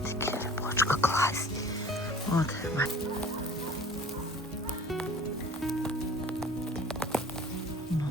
От які грибочка класні. От, бач. Ну.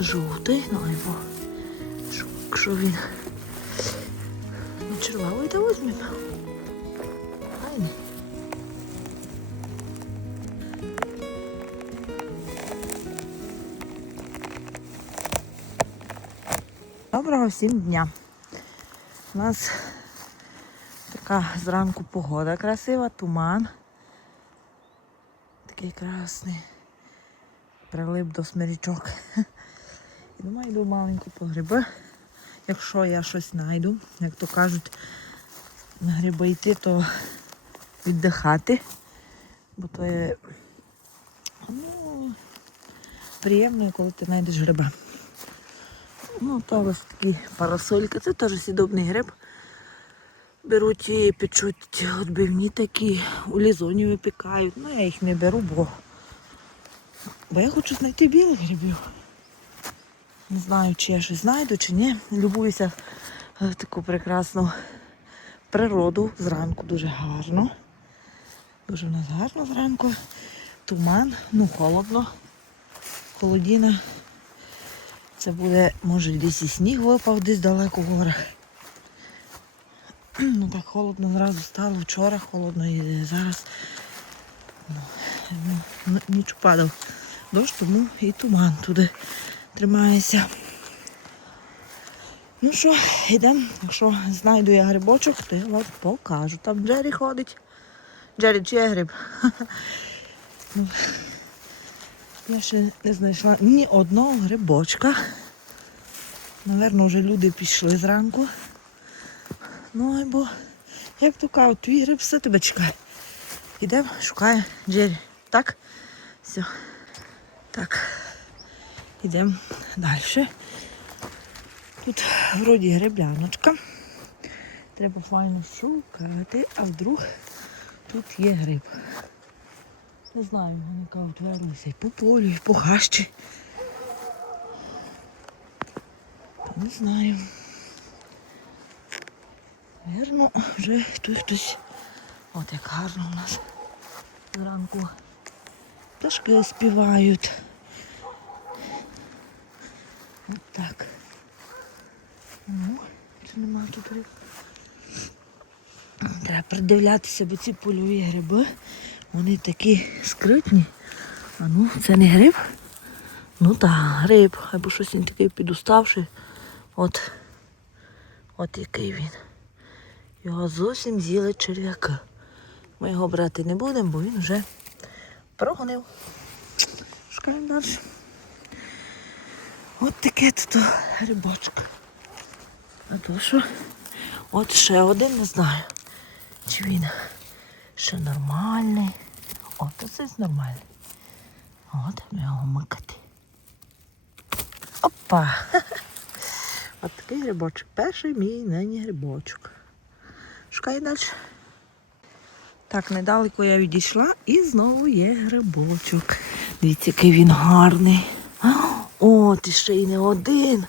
Жовтий, ну його. Якщо він не червавий, то візьмемо. Доброго всім дня. У нас така зранку погода красива, туман. Такий красний. Прилип до смирічок. Думаю, йду маленько по гриби. Якщо я щось знайду, як то кажуть, на гриби йти, то віддихати. Бо то є ну, приємно, коли ти знайдеш гриба. Ну, то ось такі парасольки, це теж сідобний гриб. Беруть і печуть відбивні такі, у лізоні випікають. Ну, я їх не беру, бо, бо я хочу знайти білих грибів. Не знаю, чи я щось знайду, чи ні. Любуюся в таку прекрасну природу зранку дуже гарно. Дуже в нас гарно зранку. Туман, ну холодно. Холодіна. Це буде, може, десь і сніг випав десь далеко в горах. Ну так холодно зразу стало. Вчора холодно і зараз ну, ну, ніч падав. Дощ, тому і туман туди тримається. Ну що, йдемо. Якщо знайду я грибочок, то я вам покажу. Там Джері ходить. Джері, чи є гриб? Я ще не знайшла ні одного грибочка. Наверно, вже люди пішли зранку. Ну, або, як то кажуть, твій гриб все тебе чекає. Ідемо, шукає Джері. Так? Все. Так. Йдемо далі. Тут вроді грибляночка. Треба файно шукати, а вдруг тут є гриб. Не знаю, вони кажуть, вернуся і по полю, і по хащі. Не знаю. Вірно, вже тут хтось. От як гарно у нас зранку. Пташки співають. От так. Ну, чи нема тут? Треба придивлятися, бо ці польові гриби, вони такі скритні. А ну, це не гриб? Ну так, гриб, або щось він такий підуставший. От, от який він. Його зовсім з'їли черв'яки. Ми його брати не будемо, бо він вже прогонив. Шукаємо далі. От таке тут грибочок. А то що? От ще один, не знаю. Чи він ще нормальний. О, то це нормальний. От його микати. Опа! От такий грибочок. Перший мій нині грибочок. Шукай далі. Так, недалеко я відійшла і знову є грибочок. Дивіться, який він гарний. О, ти ще й не один.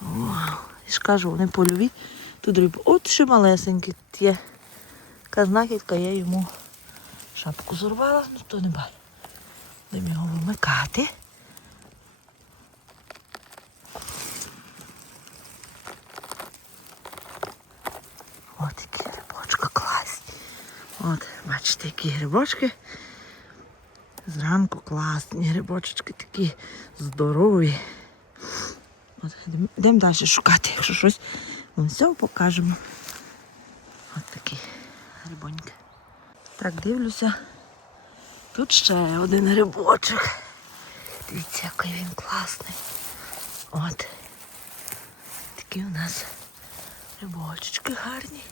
Вау. Я ж кажу, вони польові. Тут риб. От ще малесенький є. Така знахідка, я йому шапку зорвала, ну то не бачу. Будемо його вимикати. От які грибочки класні. От, бачите, які грибочки. Зранку класні грибочки такі здорові. От, йдемо далі шукати, якщо щось ми все покажемо. От такі грибоньки. Так, дивлюся. Тут ще один грибочок. Дивіться, який він класний. От. Такі у нас грибочки гарні.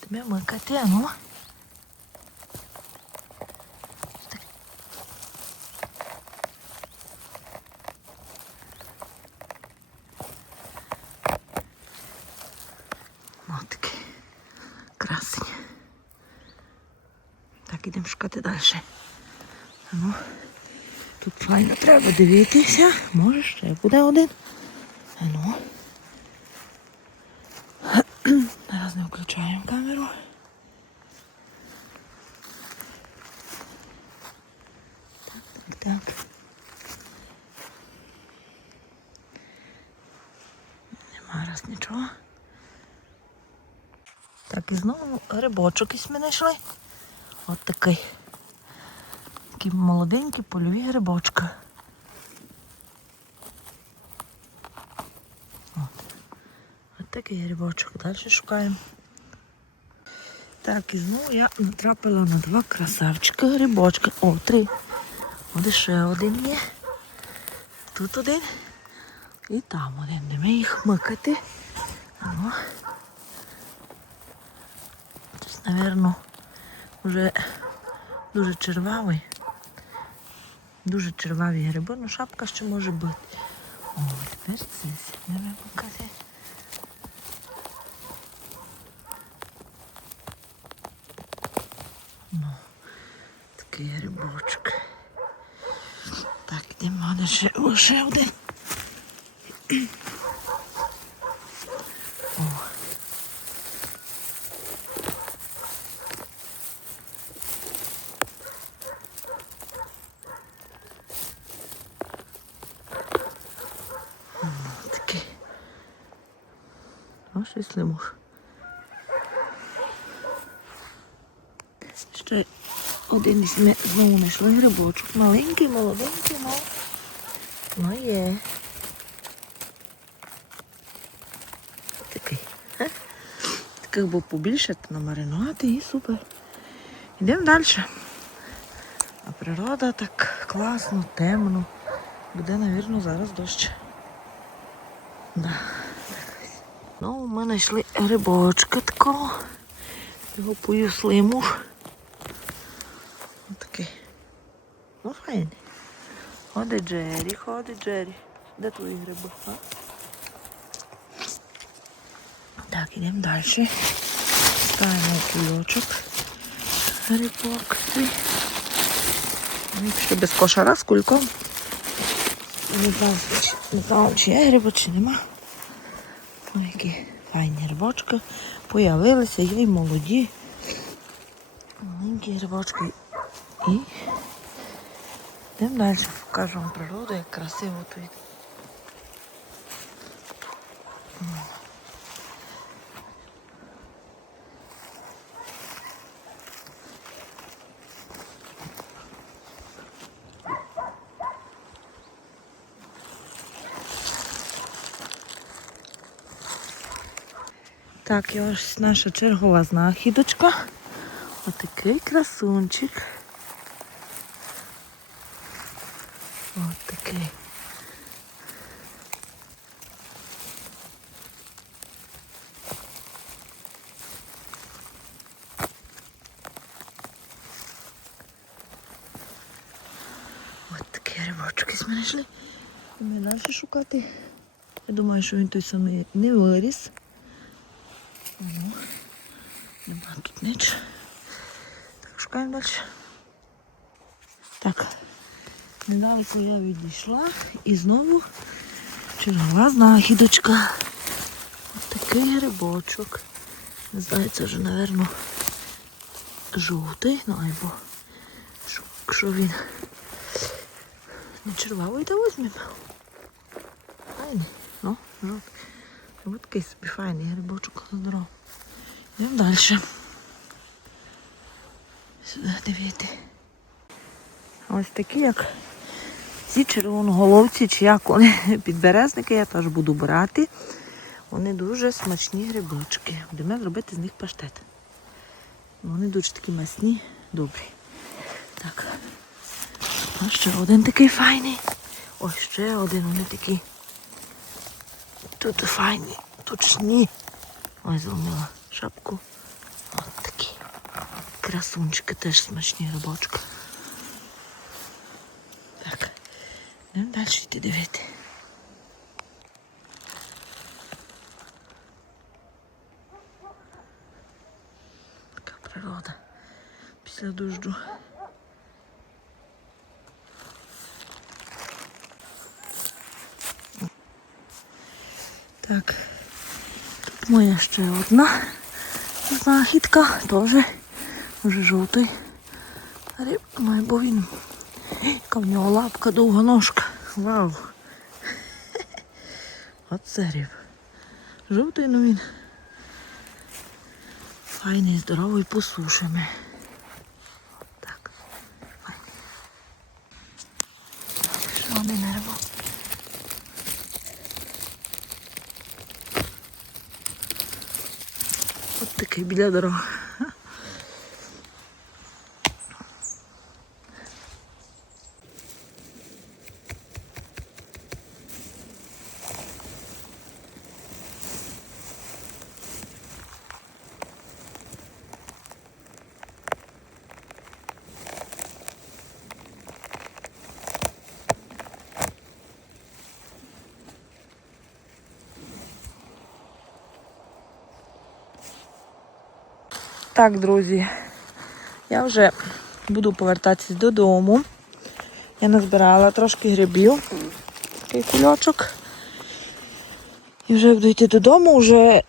Тебе микати, а ну. Такий красень. Так, ідемо шукати далі. Ну, тут файно треба дивитися. Може ще буде один. Ну. Зараз не включаємо камеру. Так, так, так. Нема раз нічого. Так, і знову грибочок якийсь ми знайшли. От такий. Такі молоденькі польові грибочки. От. От такий грибочок. Далі шукаємо. Так, і знову я натрапила на два красавчика грибочки. О, три. От ще один є. Тут один. І там один. Де їх микати. Ну. Це, напевно, вже дуже червавий. Дуже черваві гриби, ну шапка ще може бути. О, тепер це не випукати. Ну, такий грибочок. Так, йдемо ще один. О. Такий. Щось лимуш. Ще один із ми знову знайшли грибочок. Маленький, молоденький, ну. Ну є. Такий. Таких був побільше, то намаринувати і супер. Йдемо далі. А природа так класно, темно. Буде, мабуть, зараз дощ. Да. Ми знайшли грибочка такого. Його поїв лимуш. Ось такий. Ну, файний. Ходить Джері, ходить Джері. Де твої гриби? А? Так, йдемо далі. Ставимо кульочок. Грибок. цей. Ну, Ще без кошара з кульком. Не знаю, чи є гриби, чи нема. Грибочки. Появилися, є й молоді. Маленькі грибочки. І йдемо далі, покажу вам природу, як красиво тут. Так, і ось наша чергова знахідочка. Отакий красунчик. От такий. От такий рибочок із мене йшли. Ми далі шукати. Я думаю, що він той самий не виріс. Ну, нема тут ніч. Так, шукаємо далі. Так, недалеко я відійшла і знову чергова знахідочка. Ось такий грибочок. Не знаю, це вже, напевно, жовтий, ну або що- він не червавий, то візьмемо. Файний, ну, жовтий. Ось такий собі файний грибочок здоровий. Йдемо далі. Сюди дивіться. Ось такі, як ці червоноголовці, чи як вони підберезники, я теж буду брати. Вони дуже смачні грибочки. Будемо зробити з них паштет. Вони дуже такі масні, добрі. Так. А ще один такий файний. Ось ще один, вони такі. Тут файні, точні. Ой, зломила шапку. Красунчики теж смачні рибочки. Так. Йдемо далі йти дивити. Така природа. після дощу. Так, тут моя ще одна знахідка, теж вже жовтий риб, має, бо він. Яка в нього лапка, довга ножка. Вау. Оце риб. Жовтий, ну він. Файний, здоровий, посушений. Так. Що не нерво? От такий біля дороги. Так, друзі, я вже буду повертатись додому. Я назбирала трошки грибів, такий кульочок. І вже буду йти додому, вже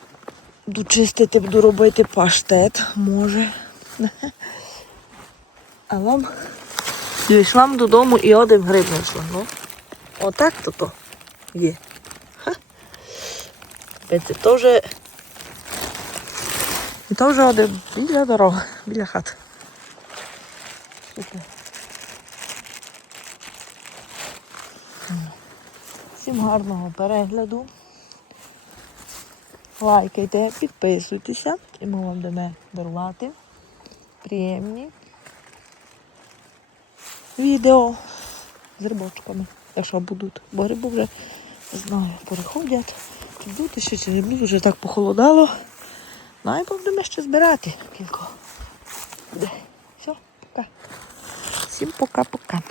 буду чистити, буду робити паштет, може. А вам дійшла додому і один гриб знайшла. Ну, отак то то є. Це вже і то вже один біля дороги, біля хат. Всім гарного перегляду. Лайкайте, підписуйтеся і ми вам дамо дарувати приємні відео з рибочками, якщо будуть. Бо гриби вже, знаю, переходять. Чи будуть ще, чи не будуть, вже так похолодало. Ну і будемо ще збирати кілько. Все, пока. Всім пока-пока.